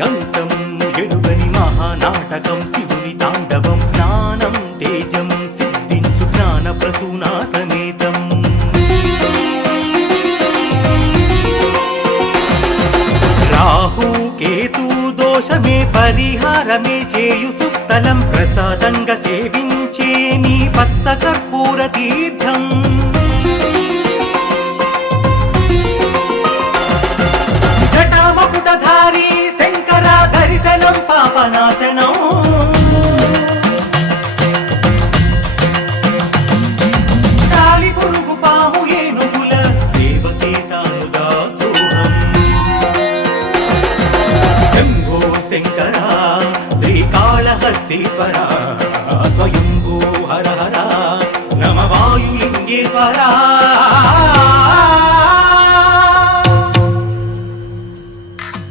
అంతం ఎరుగని మహానాటకం శివుని తాండవం జ్ఞానం తేజం సిద్ధించు జ్ఞాన ప్రసూనా సమేతం రాహు కేతు దోషమే పరిహారమే చేయు సుస్థలం ప్రసాదంగా సేవించే నీ పచ్చ కర్పూర తీర్థం జటామకుటధారి శంకర దర్శనం పాపనాశనం కాలి పురుగు పాము ఏనుగుల సేవకే తాను దాసోహం శంభో శంకర శ్రీకాళహస్తీశ్వర స్వయంభూ హర హర నమ వాయులింగేశ్వర